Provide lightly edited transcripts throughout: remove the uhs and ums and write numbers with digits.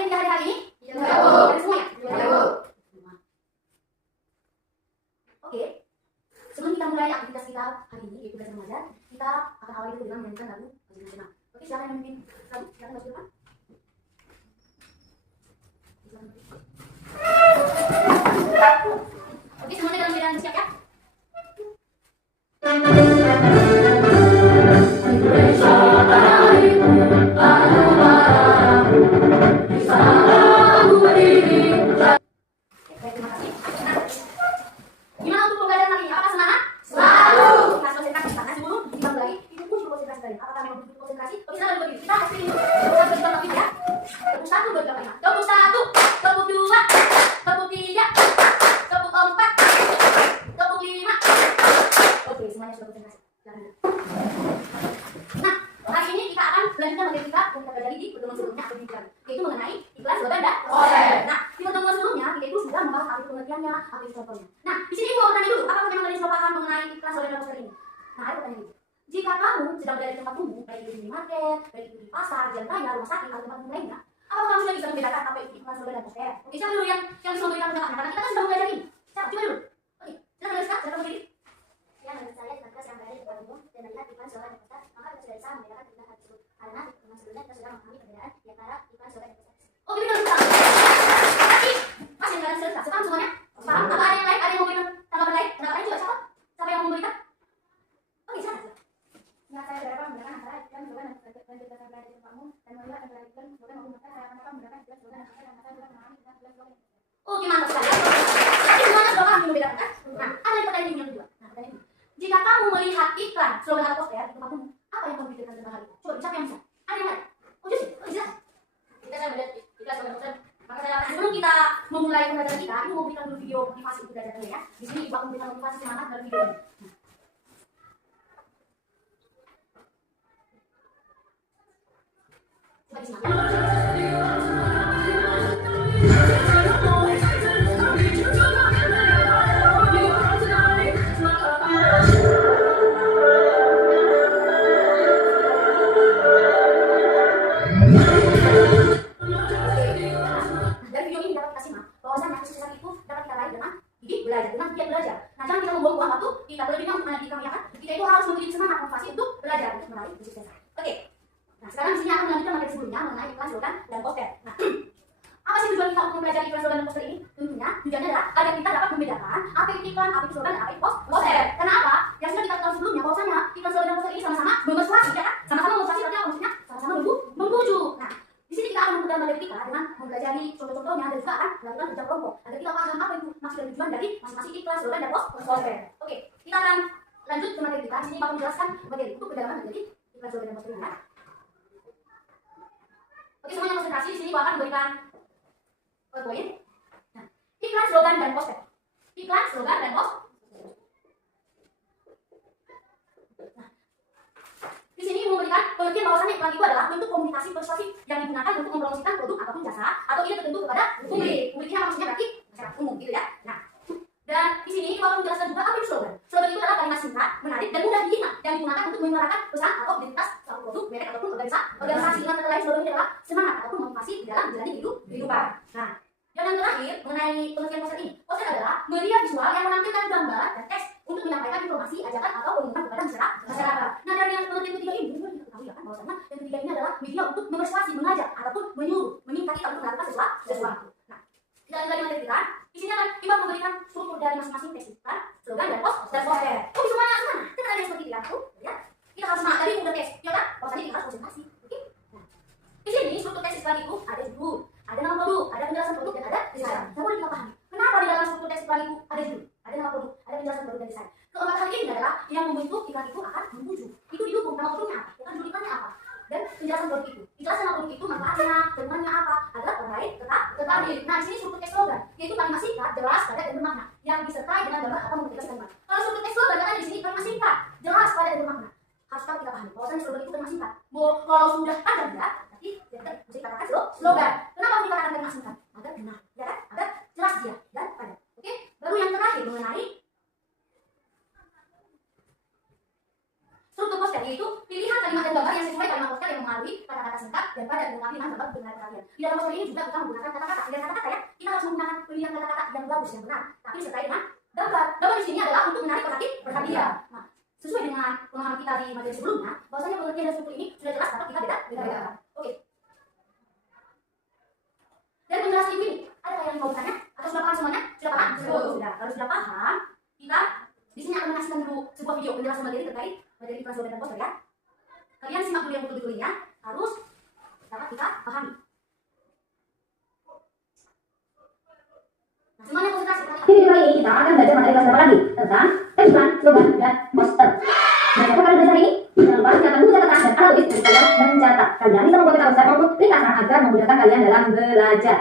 yang tidak hadir hari ini? Iya, Bu. Ada semua ya? Iya, Bu. Oke. Sebelum kita mulai aktivitas kita hari ini, yaitu belajar mengajar, kita akan awali dulu dengan menyanyikan lagu ujian nasional. Oke, silakan yang memimpin lagu, silakan Mas Firman. Oke, semuanya dalam keadaan siap ya? Gimana untuk pembelajaran hari ini? Apakah semangat? Selalu. Kita konsentrasi. Karena sebelum kita mulai, itu pun juga konsentrasi kalian. Apakah memang butuh konsentrasi? Oke, silakan begitu. Kita hasil ini. 21 ya. 21, 22, 21, 22, 23, 24, 25. Oke, semuanya sudah konsentrasi. Nah, hari ini kita akan melanjutkan materi kita yang kita pelajari di pertemuan sebelumnya atau di bulan, yaitu mengenai iklan, slogan, dan poster. Nah, di pertemuan sebelumnya kita itu sudah membahas arti pengertiannya, arti contohnya. Nah, di sini mau bertanya dulu, apakah memang kalian sudah paham mengenai iklan, slogan, dan poster ini? Nah, ayo bertanya dulu. Jika kamu sedang berada di tempat umum, baik itu di minimarket, baik itu di pasar, jalan raya, rumah sakit, atau tempat umum lainnya, apakah kamu sudah bisa membedakan apa itu iklan, slogan, dan poster? Oke, siapa dulu yang bisa memberikan penjelasan? Karena kita kan sudah belajar ini. Siapa? Coba dulu. Oke, silakan Rizka, silakan berdiri. Ya, menurut saya di markas yang berada di tempat umum dan melihat iklan, slogan, dan poster, maka kita sudah bisa membedakan iklan hal tersebut. Karena di pertemuan sebelumnya kita sudah memahami perbedaan di antara iklan, slogan, dan poster. Oh, gitu kan, tapi Mas yang kalian sudah paham semuanya? Paham? Apa ada yang lain? Ada yang mau berikan tanggapan lain? Tanggapan lain juga siapa? Siapa yang mau memberikan? Oke, silakan. Menurut saya beberapa membedakan antara iklan, slogan, dan poster dan juga berada di tempat umum dan melihat antara iklan, slogan, maupun poster, saya akan membedakan iklan, slogan, dan poster dan maka juga memahami iklan, slogan, dan poster. Oke, mantap sekali. Jadi semuanya sudah paham membedakan kan? Nah, ada yang pertanyaan yang kedua. Nah, pertanyaan ini. Jika kamu melihat iklan, slogan, atau poster di tempat umum, apa yang kamu pikirkan tentang hal itu? Coba, siapa yang bisa? Ada yang lain? Oh, Jus, silakan. Kita saya melihat iklan, slogan, poster. Maka saya akan sebelum kita memulai pembelajaran kita, ibu mau berikan dulu video motivasi untuk belajar kalian ya. Di sini ibu akan memberikan motivasi semangat dalam video ini. Coba disimak. Dari video ini dapat kita simak bahwasanya kesuksesan itu dapat kita raih dengan gigih belajar, dengan giat belajar. Nah, jangan kita membuang waktu, kita berlebihnya untuk menghadapi kami akan. Kita itu harus memiliki semangat motivasi untuk belajar untuk meraih kesuksesan. Oke. Nah, sekarang di sini akan melanjutkan materi sebelumnya mengenai iklan, slogan, dan poster. Nah, apa sih tujuan kita untuk mempelajari iklan, slogan, dan poster ini? Tentunya tujuannya adalah agar kita dapat membedakan apa itu iklan, apa itu slogan, dan apa itu poster. Karena apa? Yang sudah kita tahu sebelumnya bahwasanya iklan, slogan, dan poster ini sama-sama memotivasi, ya kan? Sama-sama memotivasi berarti apa maksudnya? Sama-sama membujuk. Nah, di sini kita akan memudahkan materi kita dengan mempelajari contoh-contohnya dan juga akan melakukan kerja kelompok agar kita paham apa itu maksud dan tujuan dari masing-masing iklan, slogan, dan poster. Oke, kita akan lanjut ke materi kita. Di sini bakal menjelaskan materi untuk pendalaman menjadi iklan, slogan, dan poster ini. Ya. Oke, semuanya konsentrasi. Di sini bakal memberikan poin. Nah, iklan, slogan, dan poster. Iklan, slogan, dan poster. Di sini memberikan pengertian bahwasannya iklan itu adalah bentuk komunikasi persuasif yang digunakan untuk mempromosikan produk ataupun jasa atau ide tertentu kepada publik. Publiknya maksudnya berarti masyarakat umum gitu ya. Nah, dan di sini kita akan menjelaskan juga apa itu slogan. Slogan itu adalah kalimat singkat, menarik, dan mudah diingat yang digunakan untuk menyuarakan pesan atau identitas suatu produk, merek ataupun organisasi. Ingat kata lain, slogan itu adalah semangat ataupun motivasi di dalam menjalani kehidupan. Nah, dan yang terakhir mengenai pengertian poster ini. Poster adalah media visual yang menampilkan gambar dan teks untuk menyampaikan informasi, ajakan atau pengumuman kepada masyarakat. Nah, dari yang pengertian ketiga ini, kita ketahui ya kan bahwasanya yang ketiga ini adalah media untuk mempersuasi, mengajak ataupun menyuruh, meminta kita untuk melakukan sesuatu. Nah, kita lanjut lagi materi kita. Di sini akan kita memberikan struktur dari masing-masing teks iklan, slogan, dan poster. Oh, semuanya semangat. Kita ada yang seperti itu ya. Kita harus semangat tadi udah teks, ya kan? Bahwasanya kita harus konsentrasi. Oke. Nah, di sini struktur teks iklan itu ada judul, ada nama produk, ada penjelasan produk, dan ada desain. Nah, boleh kita pahami. Kenapa di dalam struktur teks iklan itu ada judul, ada nama produk, ada penjelasan produk, dan desain? Keempat hal ini adalah yang membentuk iklan itu akan membujuk. Itu didukung nama produknya apa, bukan judul iklannya apa, dan penjelasan produk itu. Penjelasan nama produk itu manfaatnya, keuntungannya apa, agar orang lain tetap tertarik. Nah, di sini struktur teks slogan, yaitu kalimat singkat, jelas, padat, dan bermakna, yang disertai dengan gambar atau motivasi kalimat. Kalau struktur teks slogan ada di sini kalimat singkat, jelas, padat, dan bermakna. Harus tahu kita pahami bahwasanya slogan itu kalimat singkat. Kalau sudah panjang ya, berarti mesti dikatakan slogan. Kenapa harus dikatakan kalimat singkat? Agar benar, ya kan? Agar jelas dia dan padat. Oke? Baru yang terakhir mengenai struktur poster, yaitu pilihan kalimat dan gambar yang sesuai kalimat poster yang mengalami kata-kata singkat dan padat dilengkapi dengan gambar untuk menilai kalian. Di dalam poster ini juga kita menggunakan kata-kata. Dengan kata-kata ya, kita harus menggunakan pilihan kata-kata yang bagus, yang benar. Tapi disertai dengan gambar. Gambar di sini adalah untuk menarik perhatian. Nah, sesuai dengan pemahaman kita di materi sebelumnya, bahwasanya pengertian dan struktur ini sudah jelas dapat kita beda-beda. Oke. Dari penjelasan ini, ada yang mau bertanya? Atau sudah paham semuanya? Sudah paham? Sudah. Kalau sudah paham, kita di sini akan menyaksikan dulu sebuah video penjelasan materi terkait materi transfer dan poster ya. Kalian simak dulu yang betul-betul ya, harus dapat kita pahami. Nah, semuanya konsentrasi. Di video kali ini kita akan belajar materi kelas berapa lagi tentang iklan, slogan, dan poster. Nah, untuk kalian belajar ini, jangan lupa siapkan buku catatan dan alat tulis untuk kalian mencatat. Kalian bisa membuat peta besar maupun ringkasan agar memudahkan kalian dalam belajar.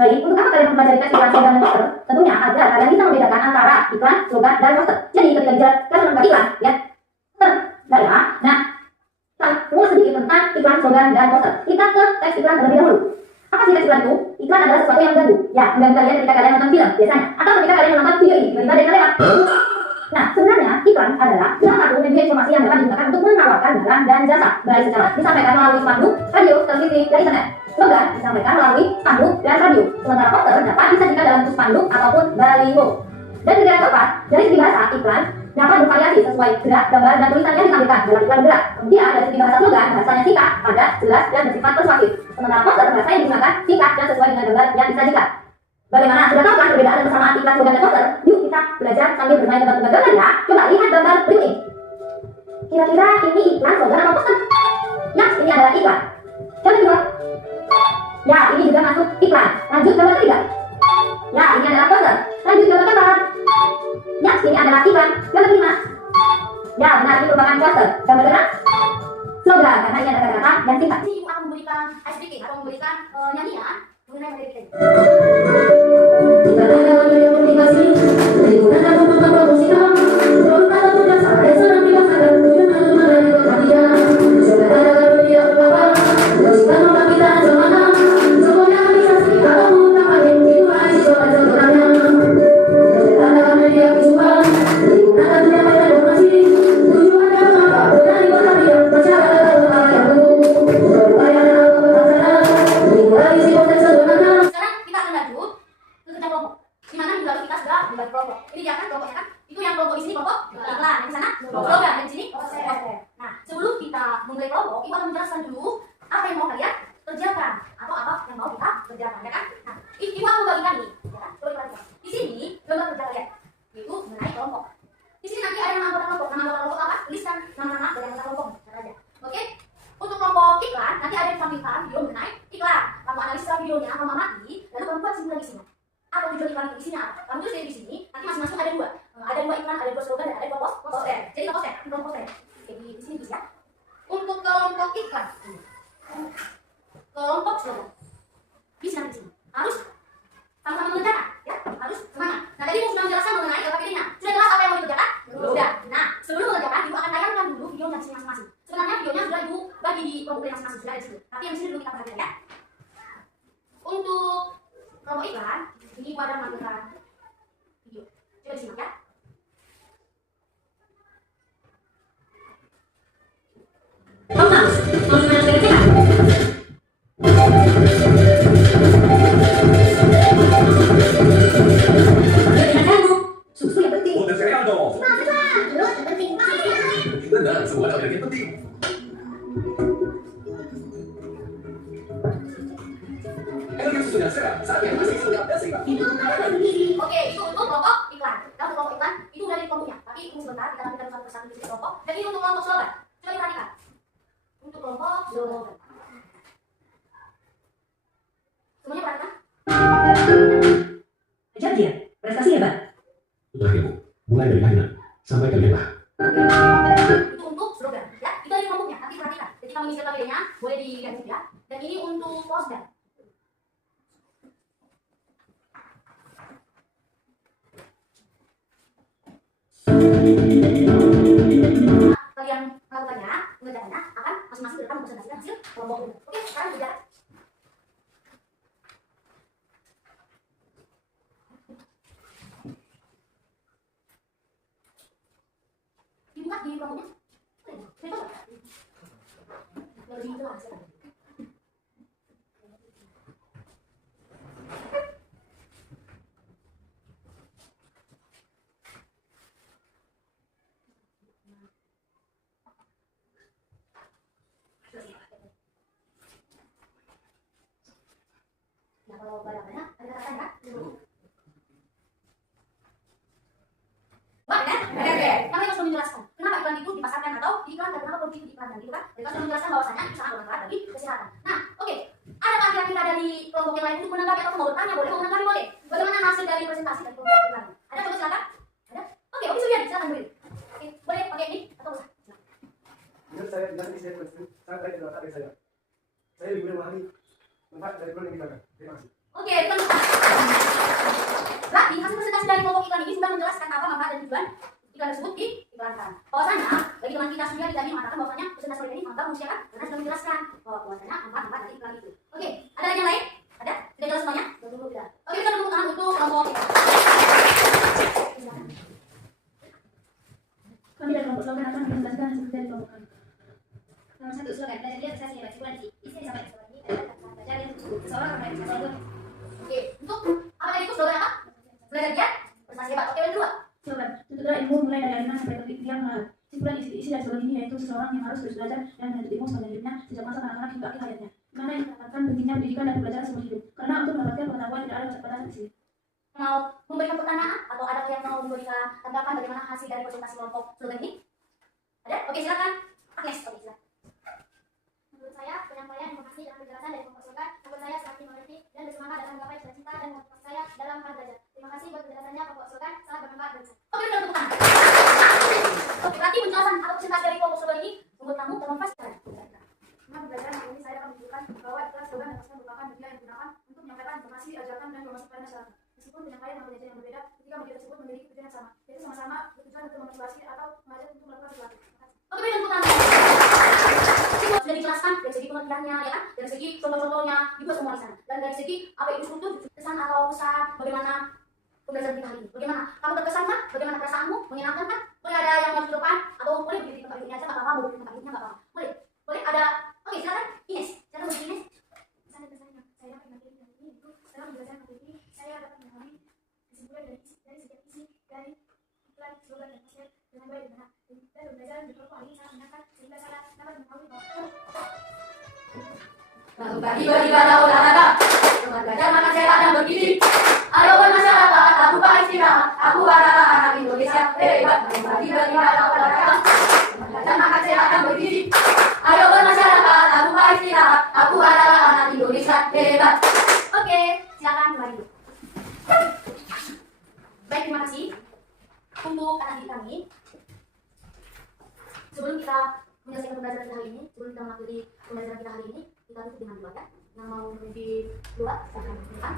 Baik, untuk apa kalian mempelajari tes iklan, slogan, dan poster? Tentunya agar kalian bisa membedakan antara iklan, slogan, dan poster. Jadi ketika dijelaskan kalian menemukan iklan, ya, daerah. Nah, tahu sedikit tentang iklan, slogan, dan poster. Kita ke teks iklan terlebih dahulu. Apa sih teks iklan itu? Iklan adalah sesuatu yang mengganggu. Ya, mengganggu kalian ketika kalian nonton film, biasanya. Atau ketika kalian menonton video ini, tiba-tiba ada yang lewat. Nah, sebenarnya iklan adalah salah satu media informasi yang dapat digunakan untuk menawarkan barang dan jasa, baik secara disampaikan melalui spanduk, radio, televisi, dan internet. Slogan disampaikan melalui spanduk dan radio. Sementara poster dapat disajikan dalam bentuk spanduk ataupun baliho. Dan tidak keempat, dari segi bahasa, iklan dapat bervariasi sesuai gerak, gambar, dan tulisan yang ditampilkan dalam iklan gerak. Kemudian dari segi bahasa slogan, bahasanya singkat, padat, jelas, dan bersifat persuasif. Sementara poster bahasa yang digunakan singkat dan sesuai dengan gambar yang disajikan. Bagaimana? Sudah tahu kan perbedaan dan persamaan iklan, slogan, dan poster? Yuk kita belajar sambil bermain tebak-tebak gambar ya. Coba lihat gambar berikut ini. Kira-kira ini iklan, slogan, atau poster? Ya, ini adalah iklan. Contoh kedua. Ya, ini juga masuk iklan. Lanjut gambar ketiga. Ya, ini adalah poster. Lanjut gambar keempat. Ya, ini adalah iklan. Gambar kelima. Ya, benar, ini merupakan poster. Gambar keenam. Slogan, karena ini ada kata-kata yang singkat. Ini ibu akan memberikan ice breaking atau memberikan nyanyian mengenai materi kita ini. Kelompok slogan. Bisa di sini. Harus sama-sama mengerjakan, ya. Harus semangat. Nah, tadi sudah menjelaskan mengenai LKPD-nya. Sudah jelas apa yang mau dikerjakan? Sudah. Nah, sebelum mengerjakan, ibu akan tayangkan dulu video dari sini masing-masing. Sebenarnya videonya sudah ibu bagi di kelompok masing-masing, sudah ada di sini. Tapi yang di sini dulu kita perhatikan ya. Untuk kelompok iklan, ini ibu ada menampilkan video. Coba disimak ya. Susu yang penting. Udah cereal dong. Terus penting banget. Benar, semua ada yang penting. Enak susu dan serat, saatnya masih segar dan sehat. Oke, itu untuk kelompok iklan. Kalau untuk kelompok iklan, itu udah di kelompoknya. Tapi ini sebentar, kita lanjutkan satu persatu di sini kelompok. Dan ini untuk kelompok slogan. Coba diperhatikan. Untuk kelompok slogan. Semuanya perhatikan. Kejadian, prestasi hebat. Udah ibu, mulai dari Aina sampai kalian lah. Itu untuk slogan, ya. Itu ada di kelompoknya. Nanti perhatikan. Jadi kalau mengisi KPD-nya, boleh dilihat ya. Dan ini untuk poster. Kalian melakukannya, mengerjakannya akan masing-masing direkam presentasikan hasil kelompok ini. Oke, sekarang kerja. Dibuka di kelompoknya. sini jelas ya. Nah, kalau balapannya ada kata ya. Wah, benar? Benar deh. Kami harus menjelaskan kenapa iklan itu dipasarkan atau diiklankan, kenapa produk itu diiklankan gitu kan? Mereka sudah menjelaskan bahwasanya itu sangat bermanfaat bagi kesehatan. Nah, oke. Adakah kira-kira dari kelompok yang lain untuk menanggapi atau mau bertanya? Boleh, mau menanggapi boleh. Bagaimana hasil dari presentasi dari kelompok yang lain? Ada, coba silakan. Ada? Oke, Suryadi, silakan boleh. Oke, boleh pakai ini atau usah? Menurut saya, nanti saya sangat baik dalam hati saya. Saya lebih memahami manfaat dari produk yang digunakan. Terima kasih. Oke, teman-teman. Berarti hasil presentasi dari kelompok iklan ini sudah menjelaskan apa manfaat dan tujuan iklan tersebut diiklankan. Bahwasanya bagi teman kita Suryadi tadi mengatakan bahwasanya presentasi ini mantap manusia kan karena sudah menjelaskan bahwasanya manfaat dari iklan itu. Oke, ada lagi yang lain? Ada? Sudah jelas semuanya? Sudah dulu tidak. Oke, kita tepuk tangan untuk kelompok kita. Silakan. Kami dari kelompok slogan akan menjelaskan hasil dari kelompok kami. Nomor 1, slogan belajar dia prestasi hebat. Sebuah isi disampaikan sebuah ini adalah belajar yang seseorang akan menjadi sesuatu. Oke, untuk apa tadi itu slogan apa? Belajar giat, prestasi hebat. Oke, yang kedua. Slogan, tuntutlah ilmu mulai dari aliran sampai ke yang mengalir. Kesimpulan isi dari slogan ini yaitu seseorang yang harus terus belajar dan menuntut ilmu sepanjang hidupnya sejak masa kanak-kanak hingga akhir hayatnya. Dimana yang mendapatkan pentingnya pendidikan dan pembelajaran seumur hidup. Karena untuk mendapatkan pengetahuan tidak ada batas di sini. Mau memberikan pertanyaan atau ada yang mau memberikan tanggapan bagaimana hasil dari presentasi kelompok slogan ini? Ada? Oke, silakan. Agnes, oke, silakan. Menurut saya, penyampaian informasi dan penjelasan dari kelompok slogan membuat saya semakin mengerti dan bersemangat dalam menggapai cita-cita dan motivasi saya dalam hal belajar. Terima kasih buat penjelasannya, kelompok slogan sangat bermanfaat bagi saya. Oke, kita tepuk tangan. Oke, berarti penjelasan atau presentasi dari kelompok slogan ini membuat kamu termotivasi. Dengan pembelajaran hari ini saya dapat menunjukkan bahwa iklan slogan dan pesan merupakan media yang digunakan untuk menyampaikan informasi, ajakan, dan promosi kepada masyarakat. Meskipun penyampaian dan penyajian yang berbeda, ketika media tersebut memiliki tujuan yang sama, yaitu sama-sama bertujuan untuk memotivasi atau mengajak untuk melakukan sesuatu. Oke, beri tepuk tangan. Ini sudah dijelaskan dari segi pengertiannya, ya kan? Dari segi contoh-contohnya juga semua di sana. Dan dari segi apa itu struktur, kesan atau pesan, bagaimana pembelajaran kita hari ini. Bagaimana? Kamu terkesan kan? Bagaimana perasaanmu? Menyenangkan kan? Boleh ada yang mau di depan atau boleh berdiri di tempat duduknya aja, nggak apa-apa. Mau berdiri di tempat duduknya nggak apa-apa. Boleh? Boleh? Ada? Oke, silakan. Ines. Silakan berdiri, Ines. Pesan-pesan yang saya dapat mengambil dari ini itu dalam pembelajaran hari ini saya dapat memahami kesimpulan dari setiap isi dari iklan slogan dan pesan dengan baik dan benar. Dan pembelajaran di kelompok ini sangat menyenangkan sehingga saya dapat mengetahui bahwa Bagi-bagi pada olahraga, dengan belajar makan sehat dan bergizi. Ayo bermasyarakat, aku Pak Istirahat, aku adalah anak Indonesia hebat. Bagi-bagi pada olahraga, dengan belajar makan sehat dan bergizi. Ayo bermasyarakat, aku Pak Istirahat, aku adalah anak Indonesia hebat. Oke, silakan kembali. Baik, terima kasih untuk anak kami. Sebelum kita menyelesaikan pembelajaran kita hari ini, sebelum kita mengakhiri pembelajaran kita hari ini, kita tutup dengan doa ya. Yang mau mimpi doa, silakan berdoa.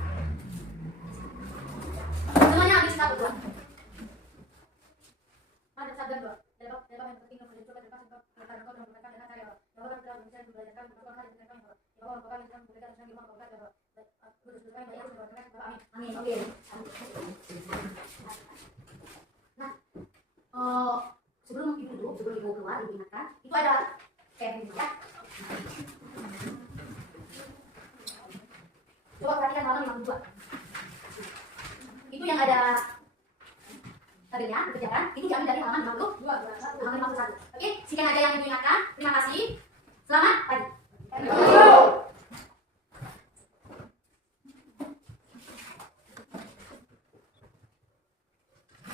Semuanya habis kita berdoa. Mari kita berdoa. Dapat yang penting yang menjadi coba dapat berkata engkau dan berkata dengan saya. Bahwa kita bisa belajarkan berdoa hari dengan kami. Bahwa engkau kami sedang belajar dengan lima berkata bahwa berdoa banyak berdoa amin. Amin. Oke. Nah, sebelum ibu duduk, sebelum ibu keluar, ibu ingatkan, itu ada kayak begini ya. Coba perhatikan halaman 52. Itu yang ada tabelnya, dikerjakan, itu diambil dari halaman 52, halaman 51. Oke, sekian aja yang ibu ingatkan. Terima kasih. Selamat